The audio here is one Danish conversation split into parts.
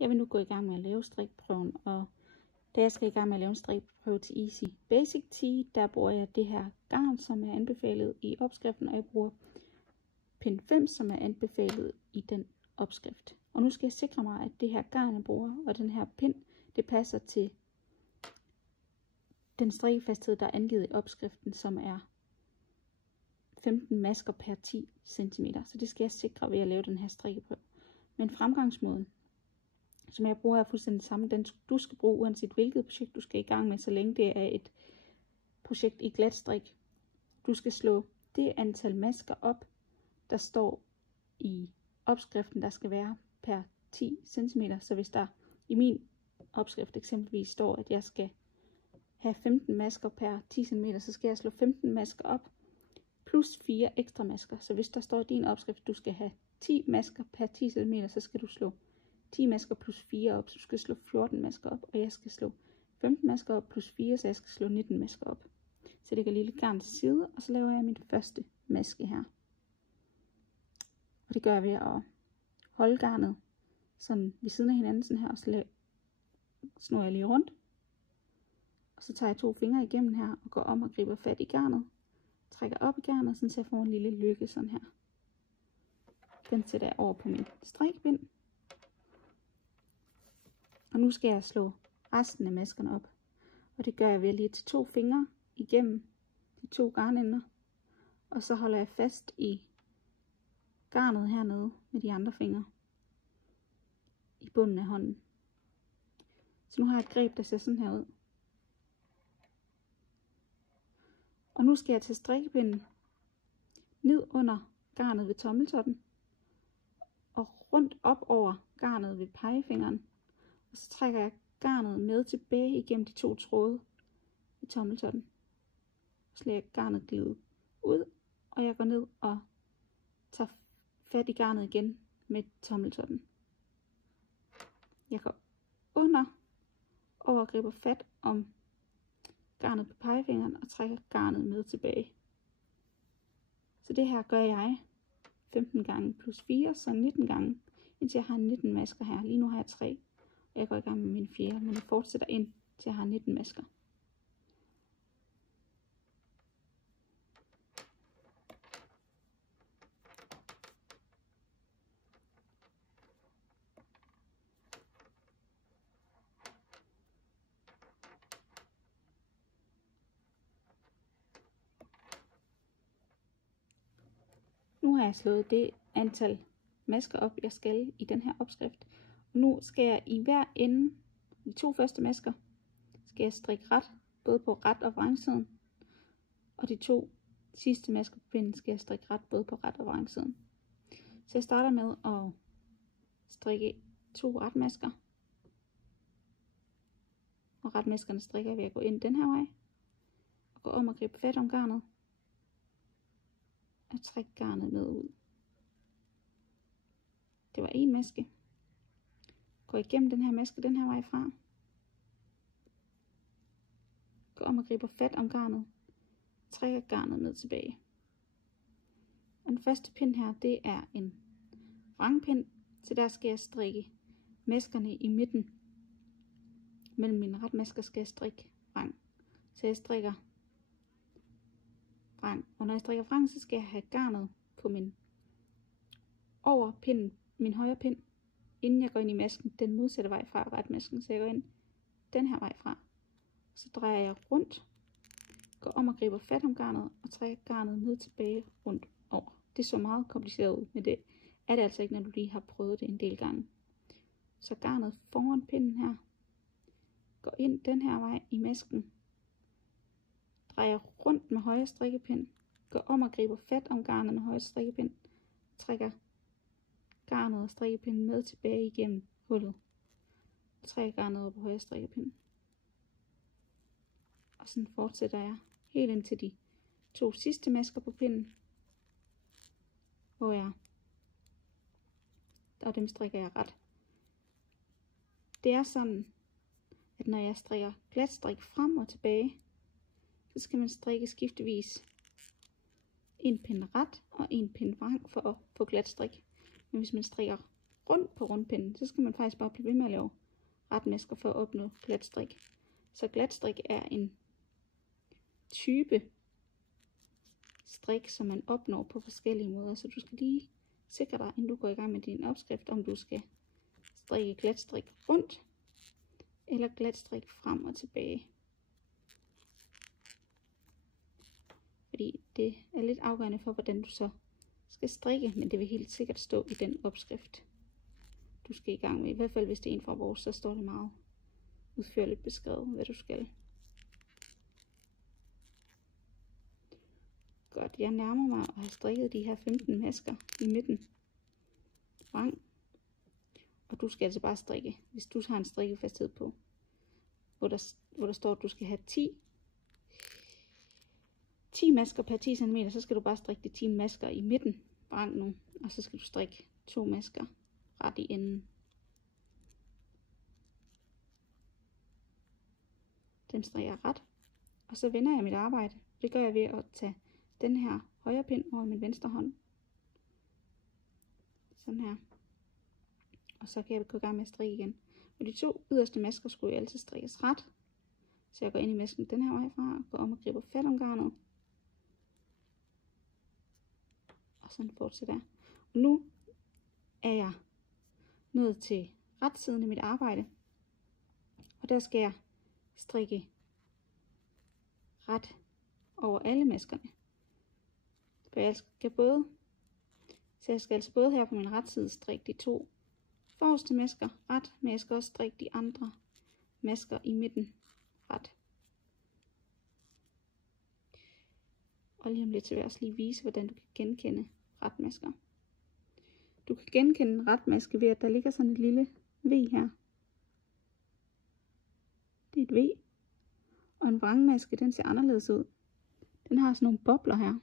Jeg vil nu gå i gang med at lave strikprøven, og da jeg skal i gang med at lave en strikprøve til Easy Basic Tee, der bruger jeg det her garn, som er anbefalet i opskriften, og jeg bruger pind 5, som er anbefalet i den opskrift. Og nu skal jeg sikre mig, at det her garn, jeg bruger, og den her pind, det passer til den strikkefasthed, der er angivet i opskriften, som er 15 masker per 10 cm. Så det skal jeg sikre ved at lave den her strikkeprøve. Men fremgangsmåden, som jeg bruger, er fuldstændig samme. Den du skal bruge, uanset hvilket projekt du skal i gang med, så længe det er et projekt i glat strik. Du skal slå det antal masker op, der står i opskriften, der skal være per 10 cm. Så hvis der i min opskrift eksempelvis står, at jeg skal have 15 masker per 10 cm, så skal jeg slå 15 masker op, plus 4 ekstra masker. Så hvis der står i din opskrift, at du skal have 10 masker per 10 cm, så skal du slå 10 masker plus 4 op, så du skal slå 14 masker op, og jeg skal slå 15 masker op plus 4, så jeg skal slå 19 masker op. Så jeg lægger lille garn til side, og så laver jeg min første maske her. Og det gør jeg ved at holde garnet sådan ved siden af hinanden, sådan her, og så snor jeg lige rundt. Og så tager jeg 2 fingre igennem her, og går om og griber fat i garnet. Trækker op i garnet, så jeg får en lille lykke sådan her. Den sætter jeg over på min strikpind. Og nu skal jeg slå resten af maskerne op. Og det gør jeg ved at lige tage 2 fingre igennem de 2 garnender. Og så holder jeg fast i garnet hernede med de andre fingre i bunden af hånden. Så nu har jeg et greb, der ser sådan her ud. Og nu skal jeg tage strikkepinden ned under garnet ved tommeltotten og rundt op over garnet ved pegefingeren. Og så trækker jeg garnet med tilbage igennem de 2 tråde i tommeltotten. Så lader jeg garnet glide ud, og jeg går ned og tager fat i garnet igen med tommeltotten. Jeg går under og griber fat om garnet på pegefingeren og trækker garnet med tilbage. Så det her gør jeg 15 gange plus 4, så 19 gange, indtil jeg har 19 masker her. Lige nu har jeg 3, og jeg går i gang med min 4, men jeg fortsætter ind til jeg har 19 masker. Nu har jeg slået det antal masker op, jeg skal i den her opskrift. Nu skal jeg i hver ende, de 2 første masker, skal jeg strikke ret, både på ret og vrangsiden. Og de 2 sidste masker på pinden skal jeg strikke ret, både på ret og vrangsiden. Så jeg starter med at strikke 2 retmasker. Og retmaskerne strikker jeg ved at gå ind den her vej. Og gå om og gribe fat om garnet. Og trække garnet med ud. Det var en maske. Gå igennem den her maske den her vej fra. Gå om og griber fat om garnet. Trækker garnet med tilbage. Og den første pind her, det er en vrangpind. Så der skal jeg strikke maskerne i midten. Mellem mine retmasker skal jeg strikke vrang. Så jeg strikker vrang. Og når jeg strikker vrang, så skal jeg have garnet på over pinden, min højre pind, inden jeg går ind i masken, den modsatte vej fra retmasken. Så jeg går ind den her vej fra. Så drejer jeg rundt, går om og griber fat om garnet, og trækker garnet ned tilbage rundt over. Det så meget kompliceret ud, men det er det altså ikke, når du lige har prøvet det en del gange. Så garnet foran pinden her, går ind den her vej i masken, drejer rundt med højre strikkepind, går om og griber fat om garnet med højre strikkepind, trækker garnet og strikkepinden med tilbage igennem hullet, og trækker garnet over på højre strikkepind. Og sådan fortsætter jeg helt ind til de 2 sidste masker på pinden, hvor og dem strikker jeg ret. Det er sådan, at når jeg strikker glat strik frem og tilbage, så skal man strikke skiftevis en pind ret og en pind vrang for at få glat strik. Men hvis man strikker rundt på rundpinden, så skal man faktisk bare blive ved med at lave retmasker for at opnå glat strik. Så glat strik er en type strik, som man opnår på forskellige måder. Så du skal lige sikre dig, inden du går i gang med din opskrift, om du skal strikke glat strik rundt eller glat strik frem og tilbage. Fordi det er lidt afgørende for, hvordan du så skal strikke, men det vil helt sikkert stå i den opskrift, du skal i gang med. I hvert fald hvis det er en fra vores, så står det meget udførligt beskrevet, hvad du skal. Godt, jeg nærmer mig at have strikket de her 15 masker i midten. Vrang. Og du skal altså bare strikke, hvis du har en strikkefasthed på, hvor der står, at du skal have 10 masker per 10 cm, så skal du bare strikke de 10 masker i midten. Vrang nu. Og så skal du strikke 2 masker ret i enden. Dem strikker jeg ret. Og så vender jeg mit arbejde. Det gør jeg ved at tage den her højre pind over min venstre hånd. Sådan her. Og så kan jeg gå i gang med at strikke igen. Og de 2 yderste masker skulle jo altid strikkes ret. Så jeg går ind i masken den her vej fra, går om og griber fat om garnet. Og sådan fortsætter jeg. Og nu er jeg nået til ret siden af mit arbejde. Og der skal jeg strikke ret over alle maskerne. For jeg skal altså både her på min ret side strikke de 2 forreste masker ret, men jeg skal også strikke de andre masker i midten ret. Og lige om lidt så vil jeg også lige vise, hvordan du kan genkende retmasker. Du kan genkende en retmaske ved, at der ligger sådan et lille V her. Det er et V. Og en vrangmaske, den ser anderledes ud. Den har sådan nogle bobler her.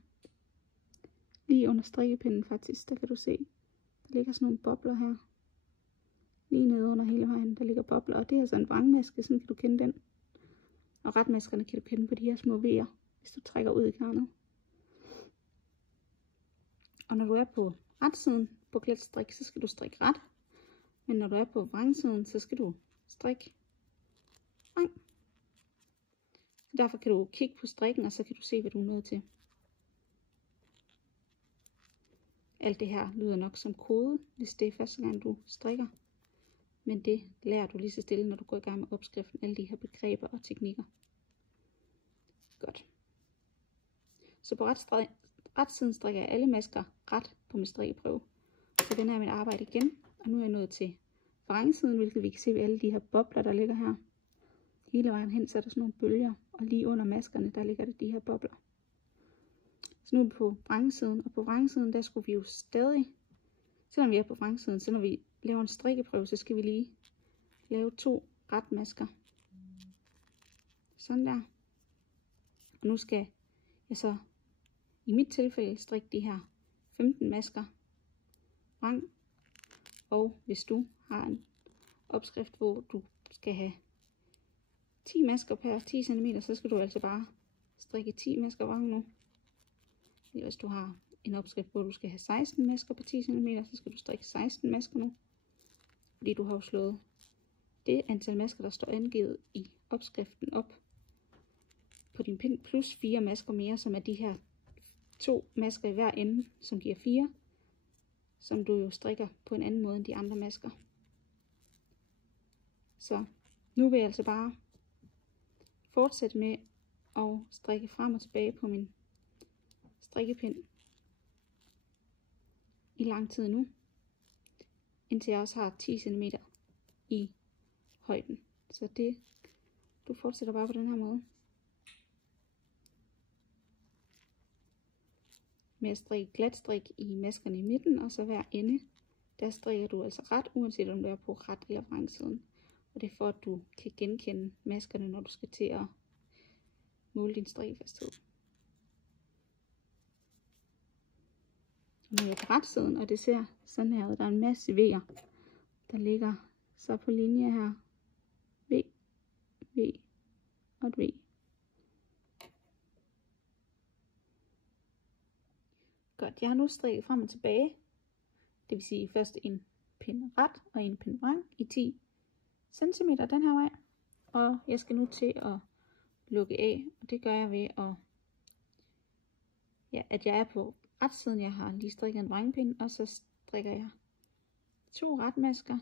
Lige under strikkepinden faktisk, der kan du se. Der ligger sådan nogle bobler her. Lige nede under hele vejen, der ligger bobler. Og det er altså en vrangmaske, sådan kan du kende den. Og retmaskerne kan du kende på de her små V'er, hvis du trækker ud i garnet. Og når du er på retsiden på glatstrik, så skal du strikke ret. Men når du er på vrangsiden, så skal du strikke vrang. Så derfor kan du kigge på strikken, og så kan du se, hvad du er nået til. Alt det her lyder nok som kode, hvis det er første gang du strikker. Men det lærer du lige så stille, når du går i gang med opskriften, alle de her begreber og teknikker. Godt. Så på retsiden strikker jeg alle masker ret på min strikkeprøve. Så vender jeg mit arbejde igen, og nu er jeg nået til vrangsiden, hvilket vi kan se ved alle de her bobler, der ligger her. Hele vejen hen, så er der sådan nogle bølger, og lige under maskerne, der ligger der de her bobler. Så nu er vi på vrangsiden, og på vrangsiden, der skulle vi jo stadig, selvom vi er på vrangsiden, så når vi laver en strikkeprøve, så skal vi lige lave 2 retmasker. Sådan der. Og nu skal jeg så i mit tilfælde strikke de her 15 masker vrang. Og hvis du har en opskrift, hvor du skal have 10 masker per 10 cm, så skal du altså bare strikke 10 masker vrang nu. Eller hvis du har en opskrift, hvor du skal have 16 masker på 10 cm, så skal du strikke 16 masker nu. Fordi du har jo slået det antal masker, der står angivet i opskriften op på din pind, plus 4 masker mere, som er de her 2 masker i hver ende, som giver 4, som du jo strikker på en anden måde end de andre masker. Så nu vil jeg altså bare fortsætte med at strikke frem og tilbage på min strikkepind i lang tid nu, indtil jeg også har 10 cm i højden. Så du fortsætter bare på den her måde. Med at strikke glatstrik i maskerne i midten, og så hver ende, der strikker du altså ret, uanset om du er på ret eller vrangsiden. Og det er for, at du kan genkende maskerne, når du skal til at måle din strikkefasthed. Nu er jeg på retsiden, og det ser sådan her ud. Der er en masse V'er, der ligger så på linje her. V, V og et V. Godt, jeg har nu strikket frem og tilbage. Det vil sige først en pind ret og en pind vrang i 10 cm den her vej. Og jeg skal nu til at lukke af, og det gør jeg ved at jeg er på retsiden. Jeg har lige strikket en vrangpind, og så strikker jeg 2 retmasker.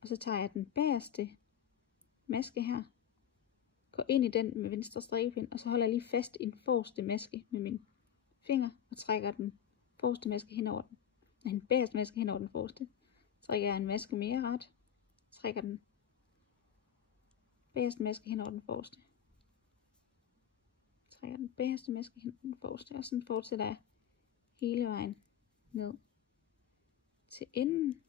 Og så tager jeg den bagerste maske her, går ind i den med venstre strikkepind, og så holder jeg lige fast i den forreste maske med min finger, og trækker den forreste maske hen over den bagerste maske hen over den forreste. Trækker jeg en maske mere ret, trækker den bagerste maske hen over den forreste. Trækker den bagerste maske hen over den forreste, og sådan fortsætter jeg hele vejen ned til enden.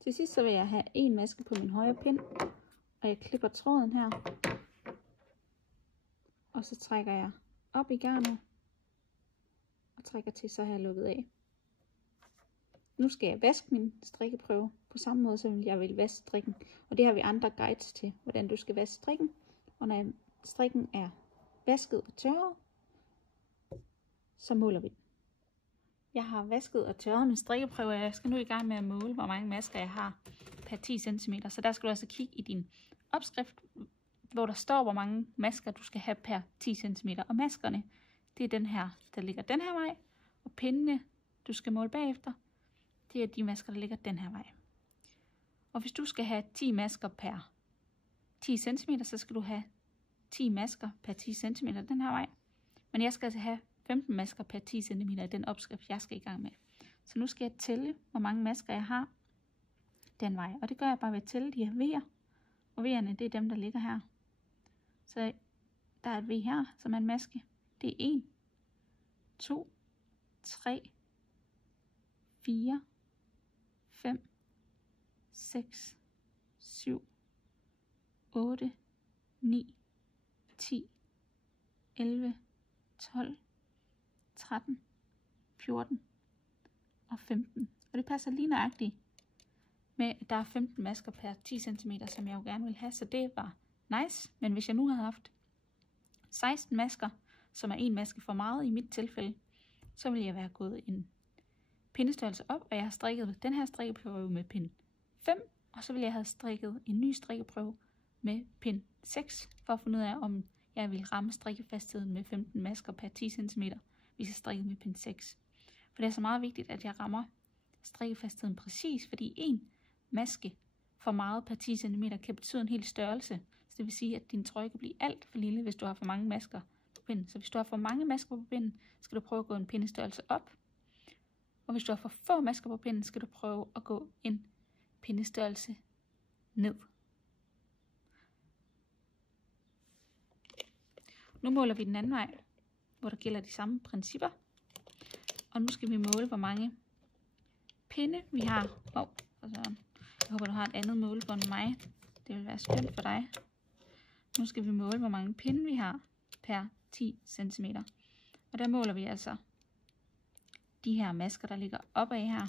Til sidst så vil jeg have en maske på min højre pind, og jeg klipper tråden her, og så trækker jeg op i garnet og trækker til, så har jeg lukket af. Nu skal jeg vaske min strikkeprøve på samme måde, som jeg vil vaske strikken, og det har vi andre guides til, hvordan du skal vaske strikken. Og når strikken er vasket og tørret, så måler vi den. Jeg har vasket og tørret min strikkeprøve, og jeg skal nu i gang med at måle, hvor mange masker jeg har per 10 cm. Så der skal du altså kigge i din opskrift, hvor der står, hvor mange masker du skal have per 10 cm. Og maskerne, det er den her, der ligger den her vej. Og pindene, du skal måle bagefter, det er de masker, der ligger den her vej. Og hvis du skal have 10 masker per 10 cm, så skal du have 10 masker per 10 cm den her vej. Men jeg skal altså have 15 masker per 10 cm i den opskrift, jeg skal i gang med. Så nu skal jeg tælle, hvor mange masker jeg har den vej. Og det gør jeg bare ved at tælle de her V'er. Og V'erne, det er dem, der ligger her. Så der er et V her, som er en maske. Det er 1, 2, 3, 4, 5, 6, 7, 8, 9, 10, 11, 12, 13, 14 og 15. Og det passer lige nøjagtigt med, at der er 15 masker per 10 cm, som jeg jo gerne vil have. Så det var nice. Men hvis jeg nu havde haft 16 masker, som er en maske for meget i mit tilfælde, så ville jeg være gået en pindestørrelse op, og jeg har strikket den her strikkeprøve med pind 5, og så ville jeg have strikket en ny strikkeprøve med pind 6, for at finde ud af, om jeg vil ramme strikkefastheden med 15 masker per 10 cm, hvis jeg strikker med pind 6. For det er så meget vigtigt, at jeg rammer strikkefastheden præcis, fordi en maske for meget per 10 cm kan betyde en hel størrelse. Så det vil sige, at din trøje kan blive alt for lille, hvis du har for mange masker på pinden. Så hvis du har for mange masker på pinden, skal du prøve at gå en pindestørrelse op. Og hvis du har for få masker på pinden, skal du prøve at gå en pindestørrelse ned. Nu måler vi den anden vej, hvor der gælder de samme principper. Og nu skal vi måle, hvor mange pinde vi har. Jeg håber, du har et andet målebånd end mig. Det vil være skønt for dig. Nu skal vi måle, hvor mange pinde vi har per 10 cm. Og der måler vi altså de her masker, der ligger opad her.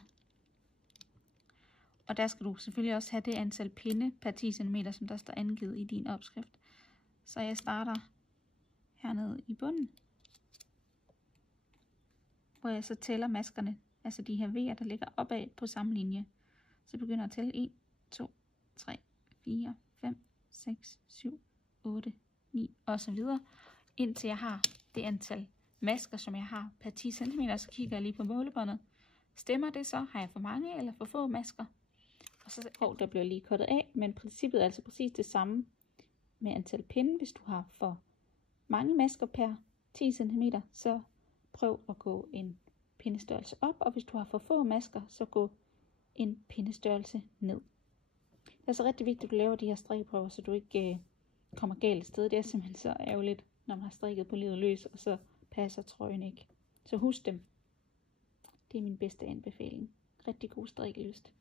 Og der skal du selvfølgelig også have det antal pinde per 10 cm, som der står angivet i din opskrift. Så jeg starter hernede i bunden, hvor jeg så tæller maskerne, altså de her V'er, der ligger opad på samme linje. Så jeg begynder at tælle 1, 2, 3, 4, 5, 6, 7, 8, 9 og så videre, indtil jeg har det antal masker, som jeg har per 10 cm, så kigger jeg lige på målebåndet. Stemmer det så? Har jeg for mange eller for få masker? Og så der bliver lige kottet af, men princippet er altså præcis det samme med antal pinde. Hvis du har for mange masker per 10 cm, så prøv at gå en pindestørrelse op, og hvis du har for få masker, så gå en pindestørrelse ned. Det er altså rigtig vigtigt, at du laver de her strikkeprøver, så du ikke kommer galt et sted. Det er simpelthen så ærgerligt, når man har strikket på livet løs, og så passer trøjen ikke. Så husk dem. Det er min bedste anbefaling. Rigtig god strikkelyst.